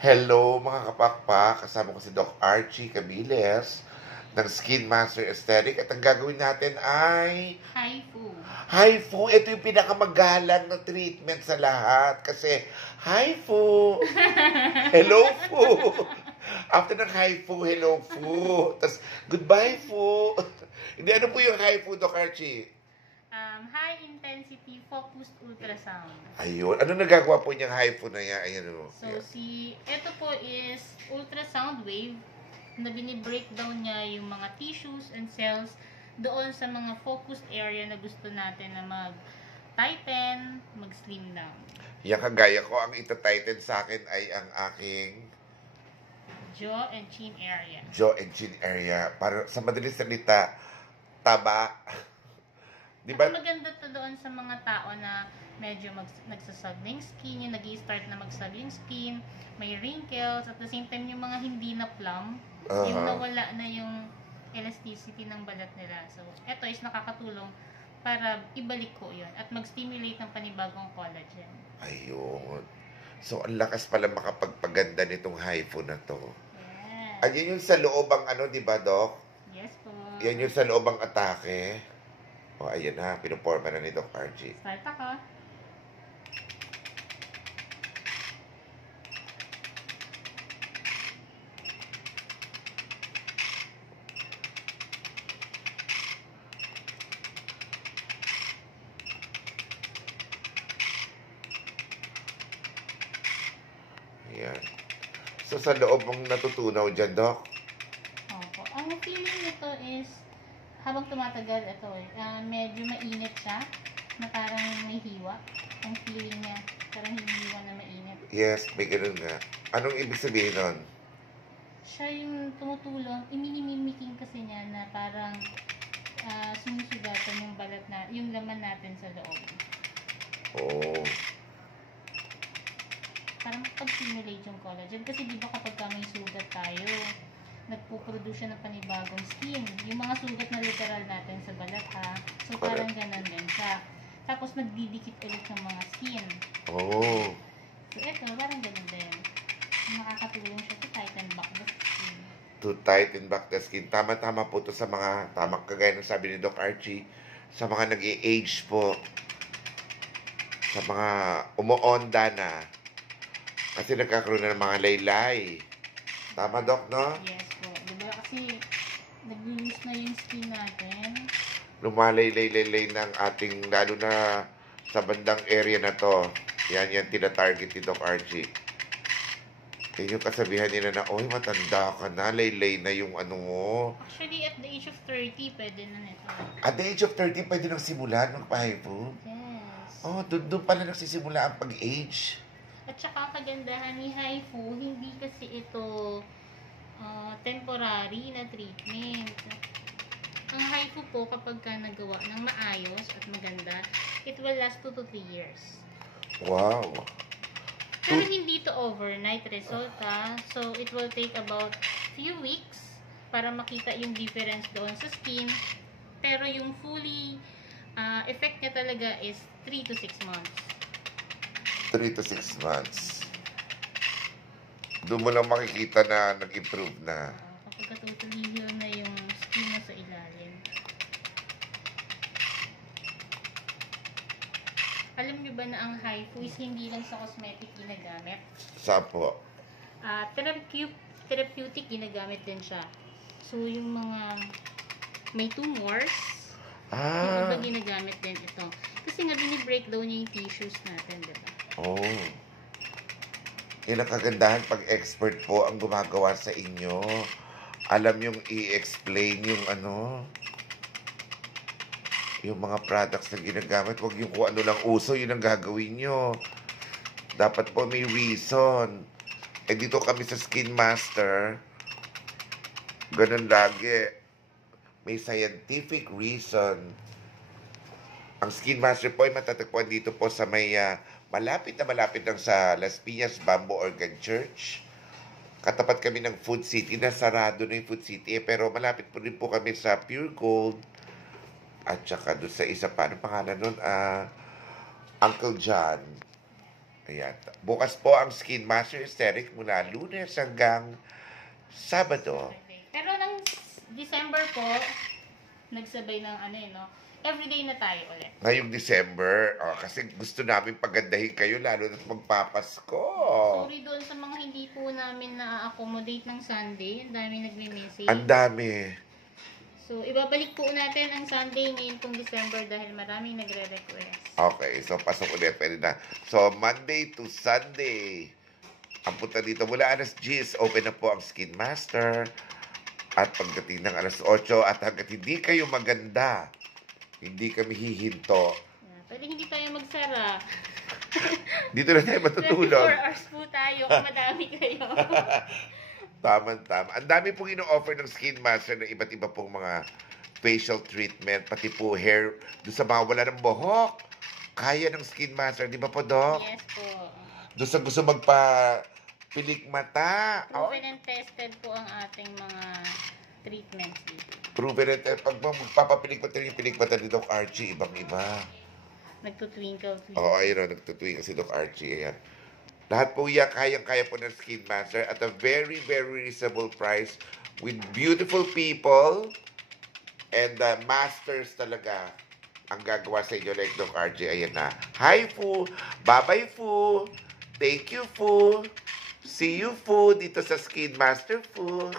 Hello mga kapakpak, kasama ko si Doc Archie Cabiles ng Skin Master Aesthetic at ang gagawin natin ay Haifu. Haifu. Ito yung pinakamagalang na treatment sa lahat kasi Haifu. Hello Fu. After ng Haifu, hello Fu. Tapos goodbye Fu. Hindi, ano po yung Haifu, Doc Archie? High intensity focused ultrasound. Ayun. Ano nagagawa po niyang Haifu na yan? Ayan o. So, ito po is ultrasound wave na binibreakdown niya yung mga tissues and cells doon sa mga focused area na gusto natin na mag-tighten, mag-slim down. Yan kagaya ko, ang ita-tighten sa akin ay ang aking Jaw and chin area. jaw and chin area. Para sa madaling salita, taba. Di ba? At maganda to doon sa mga tao na medyo nagsasag na yung skin, yung nag-i-start na magsag yung skin, may wrinkles, at the same time yung mga hindi na plump, yung nawala na yung elasticity ng balat nila. So, ito is nakakatulong para ibalik ko yun at mag-stimulate ng panibagong collagen. Ayun. So, ang lakas pala makapagpaganda nitong Haifu na to. Yes. Ayan yung sa loob ang ano, di ba, Doc? Yes po. Yan yung sa loob ang atake. O, ayan na. Pinuporma na ni Doc Archie. Start ako. Ayan. So, sa loob mong natutunaw dyan, Doc? Opo. Ang feeling nito is, habang tumatagal, ito medyo mainit siya, na parang may hiwa. Ang feeling niya, parang hinihiwa na mainit. Yes, may ganun nga. Anong ibig sabihin nun? Siya yung tumutulong, iminimimiking kasi niya na parang sinusugatan yung balat na, yung laman natin sa loob. Oo. Parang pag-stimulate yung collagen. Kasi di ba kapag may sugat tayo, nagpuproduce siya ng panibagong skin. Yung mga sugat na literal natin sa balat ha. So parang ganun din siya. Tapos nagdidikit ulit ng mga skin. Oo. So ito, parang ganun din. Nakakatulong siya to tighten back the skin. To tighten back the skin. Tama-tama po to sa mga, tamang kagaya ng sabi ni Doc Archie, sa mga nag-i-age po, sa mga umuonda na, kasi nagkakaroon na ng mga laylay. Tama, Doc, no? Yes po. Diba kasi nag-loose na yung skin natin. Lumalaylay-laylay ng ating, lalo na sa bandang area na to. Yan tina-target ni Doc Archie. Yan yung kasabihan nila na, oy, matanda ka na, laylay na yung ano mo. Actually, at the age of 30, pwede na nito. At the age of 30, pwede nang simulan magpa-Haifu? Yes. Oh, doon pala nagsisimula ang pag-age. At saka kagandahan ni Haifu, hindi kasi ito temporary na treatment. Ang Haifu po, kapag ka nagawa ng maayos at maganda, it will last 2 to 3 years. Wow. Pero hindi to overnight result ha. So, it will take about few weeks para makita yung difference doon sa skin. Pero yung fully effect niya talaga is 3 to 6 months. 3 to 6 months. Doon mo lang makikita na nag-improve na. Kapag totally heal na yung skin mo sa ilalim. Alam niyo ba na ang Haifu is hindi lang sa cosmetic ginagamit? Saan po? Therapeutic ginagamit din siya. So, yung mga may tumors, yung iba ginagamit din ito. Kasi nga binibreakdown niya yung tissues natin, diba? Oh. Yan ang kagandahan pag expert po ang gumagawa sa inyo. Alam yung i-explain yung ano, yung mga products na ginagamit. Huwag yung kung ano lang uso, yun ang gagawin nyo. Dapat po may reason. Eh dito kami sa Skin Master, ganun lagi. May scientific reason. Ang Skin Master po ay matatagpuan dito po sa may malapit lang sa Las Piñas Bamboo Organ Church. Katapat kami ng Food City. Nasarado na yung Food City. Pero malapit po rin po kami sa Pure Gold. At saka doon sa isa pa. Anong pangalan nun? Uncle John. Ayan. Bukas po ang Skin Master Aesthetic mula Lunes hanggang Sabado. Pero ng December po, nagsabay ng ano no? Everyday na tayo ulit. Ngayong December, kasi gusto namin pagandahin kayo lalo na't magpapasko. Sorry doon sa mga hindi po namin na-accommodate ng Sunday. Ang dami nagme-message. Ang dami. So, ibabalik po natin ang Sunday ngayon pong December dahil maraming nagre-request. Okay, so pasok ulit. Pwede na. So, Monday to Sunday. Ang punta dito mula alas 10, open na po ang Skin Master. At pagdating ng alas 8 at hanggat hindi kayo maganda, hindi kami hihinto. Yeah, pwede hindi tayo magsara. Dito na tayo 24 matutulog. hours po tayo kung madami kayo. Tama. Ang dami pong ino-offer ng Skin Master ng iba't iba pong mga facial treatment, pati po hair, doon sa mga wala ng buhok. Kaya ng Skin Master, di ba po, Doc? Yes po. Doon sa gusto magpa-pilik mata. Proven and tested po ang ating mga treatments dito. Proven it. Pag magpapapilik mata yung pilik mata ni Doc Archie, ibang-iba. Nagtutwinkle. Oo, ayun o, nagtutuwi kasi Doc Archie. Ayan. Lahat po yan, kayang-kaya po ng Skin Master at a very, very reasonable price with beautiful people and masters talaga ang gagawa sa inyo like Doc Archie. Ayan na. Hi, Fu! Bye-bye, Fu! Thank you, Fu! See you, Fu, dito sa Skin Master, Fu!